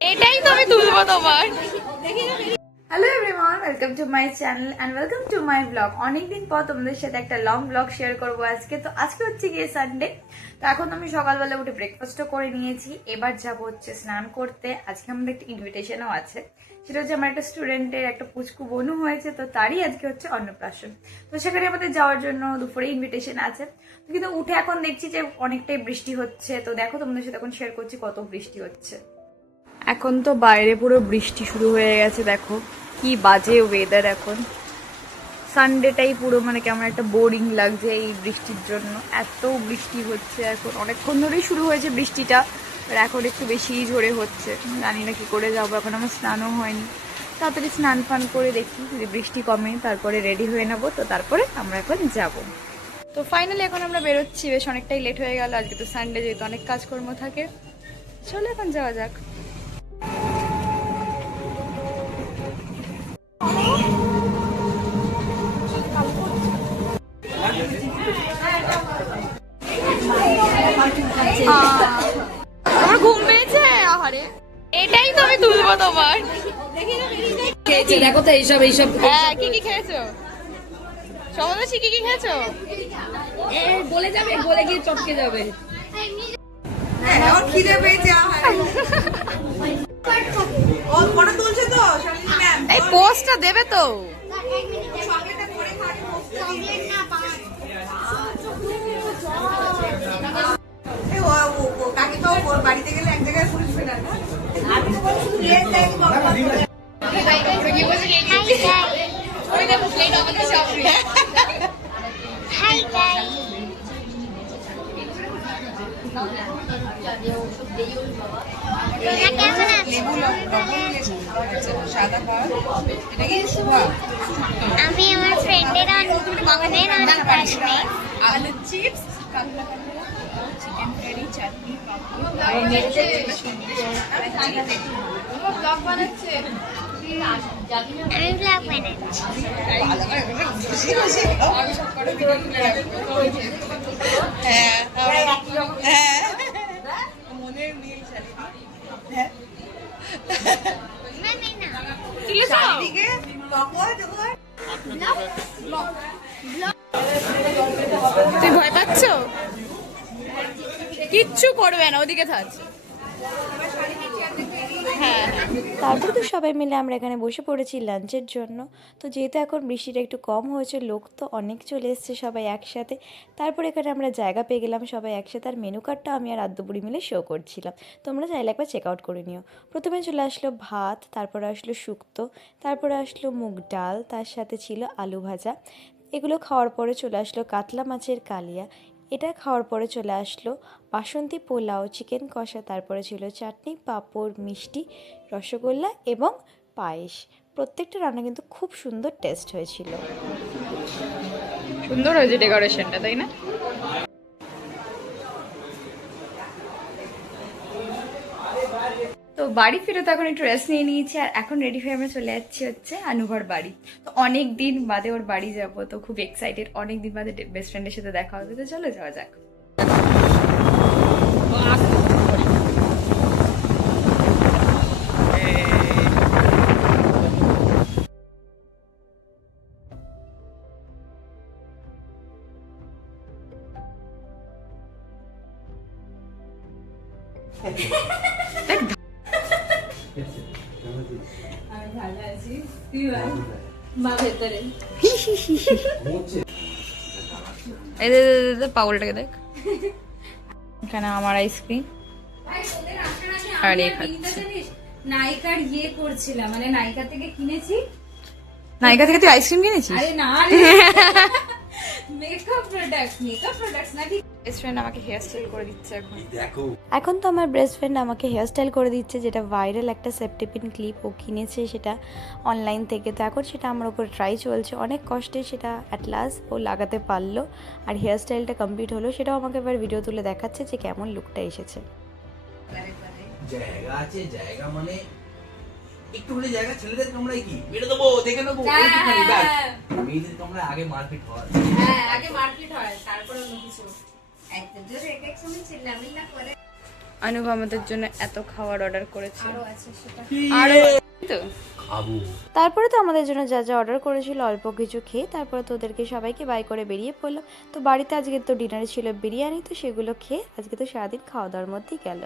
এটাই তো আমি তুলবো তোমার। Hello everyone, welcome to my channel and welcome to my blog. অনেকদিন পর তোমাদের সাথে একটা লং ব্লগ শেয়ার করবো আজকে। তো আজকে হচ্ছে গিয়ে সানডে। তো এখন আমি সকালবেলা উঠে ব্রেকফাস্টও করে নিয়েছি। এবার যাবো হচ্ছে স্নান করতে। আজকে আমাদের একটা ইনভিটেশনও আছে, সেটা হচ্ছে আমার একটা স্টুডেন্টের একটা পুচকু বোনু হয়েছে, তো তারই আজকে হচ্ছে অন্নপ্রাশন। তো সেখানে আমাদের যাওয়ার জন্য দুপুরে ইনভিটেশন আছে। তো কিন্তু উঠে এখন দেখছি যে অনেকটাই বৃষ্টি হচ্ছে। তো দেখো তোমাদের সাথে এখন শেয়ার করছি কত বৃষ্টি হচ্ছে। এখন তো বাইরে পুরো বৃষ্টি শুরু হয়ে গেছে, দেখো কি বাজে ওয়েদার। এখন সানডেটাই পুরো মানে কেমন একটা বোরিং লাগছে এই বৃষ্টির জন্য। এত বৃষ্টি হচ্ছে এখন, অনেকক্ষণ ধরেই শুরু হয়েছে বৃষ্টিটা, আর এখন একটু বেশিই জোরে হচ্ছে। জানি না কি করে যাবো, এখন আমার স্নানও হয়নি। তাড়াতাড়ি স্নান ফান করে দেখি যদি বৃষ্টি কমে, তারপরে রেডি হয়ে নেবো। তো তারপরে আমরা এখন যাব। তো ফাইনালি এখন আমরা বেরোচ্ছি, বেশ অনেকটাই লেট হয়ে গেল। আজকে তো সানডে, যেহেতু অনেক কাজকর্ম থাকে। চলো এখন যাওয়া যাক। আমার ঘুম পেয়েছে, আহারে। এটাই তো আমি তুলবো তোমার। খেয়েছি দেখো তো এইসব হ্যাঁ, কি কি খেয়েছো? সমুদ্র কি কি খেয়েছো? বলে যাবে, বলে গিয়ে চটকে যাবে। এখন খিদে পেয়েছে। ও ফটো তুলছে তো শালিনী ম্যাম। এই পোস্টটা দেবে তো। চকলেটটা করে খাওয়ার পোস্ট চকলেট না পাঁচ। এই ও কাকিমাও ওর বাড়িতে গেলে এক জায়গায় পুলিশ ফেলার না। আমি তো বলি শুধু লেট দেখি বাবা। Hi guys. আমি আমার ফ্রেন্ডের বোনের অন্নপ্রাশনে আলু চিপস, কাঁকড়া চিকেন কারি, চাটনি, ব্লগ বানাচ্ছে। আমি ব্লগ বানাচ্ছি। হ্যাঁ হ্যাঁ মনের মিল শালিনী। হ্যাঁ মানে না শালিনীকে তখন যখন তুই ভয় পাচ্ছ? কিচ্ছু করবে না, ওদিকে থাকছে। হ্যাঁ, তারপর তো সবাই মিলে আমরা এখানে বসে পড়েছি লাঞ্চের জন্য। তো যেহেতু এখন বৃষ্টিটা একটু কম হয়েছে, লোক তো অনেক চলে এসছে সবাই একসাথে। তারপর এখানে আমরা জায়গা পেয়ে গেলাম সবাই একসাথে। আর মেনু কার্ডটা আমি আর আদ্যপুরি মিলে শো করছিলাম, তোমরা চাইলে একবার চেক আউট করে নিও। প্রথমে চলে আসলো ভাত, তারপরে আসলো শুক্তো, তারপরে আসলো মুগ ডাল, তার সাথে ছিল আলু ভাজা। এগুলো খাওয়ার পরে চলে আসলো কাতলা মাছের কালিয়া। এটা খাওয়ার পরে চলে আসলো বাসন্তী পোলাও, চিকেন কষা, তারপরে ছিল চাটনি, পাঁপড়, মিষ্টি, রসগোল্লা এবং পায়েস। প্রত্যেকটা রান্না কিন্তু খুব সুন্দর টেস্ট হয়েছিল। সুন্দর হয়েছে ডেকোরেশনটা, তাই না? তো বাড়ি ফিরে তো এখন একটু রেস্ট নিয়ে নিয়েছি, আর এখন রেডি হয়ে আমরা চলে যাচ্ছি হচ্ছে আনুভার বাড়ি। তো অনেক দিন বাদে ওর বাড়ি যাব, তো খুব এক্সাইটেড। অনেক দিন বাদে বেস্ট ফ্রেন্ডের সাথে দেখা হবে, তো চলো যাওয়া যাক। পাগলটাকে দেখ, এখানে আমার আইসক্রিম আর এ খাচ্ছি। নাইকার ইয়ে করছিলাম, মানে নাইকা থেকে কিনেছি। নায়িকা থেকে তুই আইসক্রিম কিনেছিস? আরে না মেকআপ প্রোডাক্টস না ঠিক। বেস্ট ফ্রেন্ড আমাকে হেয়ার স্টাইল করে দিচ্ছে এখন। এখন তো আমার বেস্ট ফ্রেন্ড আমাকে হেয়ারস্টাইল করে দিচ্ছে, যেটা ভাইরাল একটা সেপ্টেপিন ক্লিপ ও কিনেছে সেটা অনলাইন থেকে। তো এখন সেটা আমার উপর ট্রাই চলছে, অনেক কষ্টে সেটা অ্যাট লাস্ট ও লাগাতে পারলো, আর হেয়ারস্টাইলটা কমপ্লিট হলো। সেটাও আমাকে এবার ভিডিও তুলে দেখাচ্ছে যে কেমন লুকটা এসেছে। জায়গা আছে, জায়গা মানে একটু হলে জায়গা। ছেলেদের কামড়ায় কি মেরে দেবো, দেখে নেবো, মেয়েদের কামড়ায় আগে মারপিট হয়। হ্যাঁ, আগে মারপিট হয়, তারপরে অন্য কিছু। একদম জোরে এক এক সময় চিল্লামিল্লা করে। অনুভ আমাদের জন্য এত খাবার অর্ডার করেছে আরো আছে সেটা আরো তো খাবো। তারপরে তো আমাদের জন্য যা যা অর্ডার করেছিল অল্প কিছু খেয়ে তারপরে তো ওদেরকে সবাইকে বাই করে বেরিয়ে পড়লাম। তো বাড়িতে আজকে তো ডিনারে ছিল বিরিয়ানি, তো সেগুলো খেয়ে আজকে তো সারাদিন খাওয়া দাওয়ার মধ্যেই গেল।